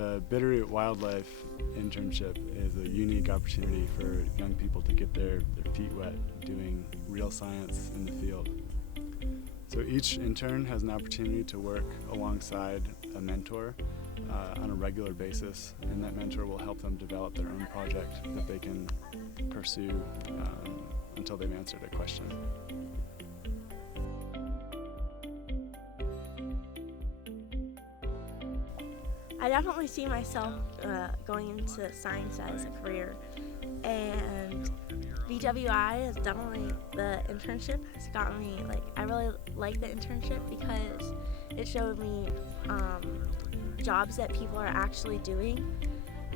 The Bitterroot Wildlife Internship is a unique opportunity for young people to get their feet wet doing real science in the field. So each intern has an opportunity to work alongside a mentor on a regular basis, and that mentor will help them develop their own project that they can pursue until they've answered a question. I definitely see myself going into science as a career, and BWI has definitely, the internship has gotten me, I really like the internship because it showed me jobs that people are actually doing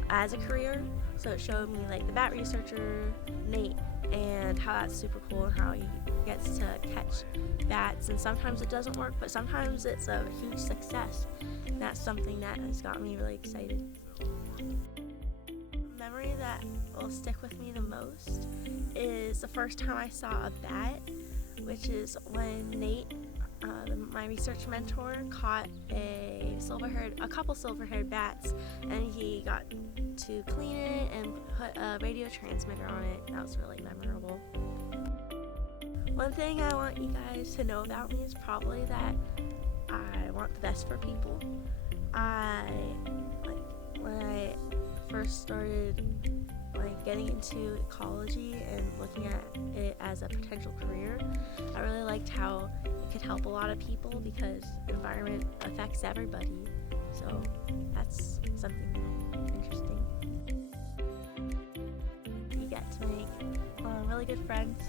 as a career. So it showed me the bat researcher, Nate, and how that's super cool and how he gets to catch bats, and sometimes it doesn't work, but sometimes it's a huge success. And that's something that has got me really excited. A memory that will stick with me the most is the first time I saw a bat, which is when Nate, my research mentor, caught a couple silver-haired bats, and he got to clean it and put a radio transmitter on it. That was really memorable. One thing I want you guys to know about me is probably that I want the best for people. When I first started getting into ecology and looking at it as a potential career, I really liked how it could help a lot of people because the environment affects everybody. So that's something interesting. You get to make really good friends,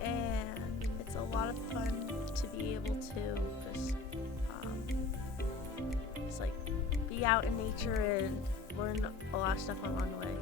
and it's a lot of fun to be able to just be out in nature and learn a lot of stuff along the way.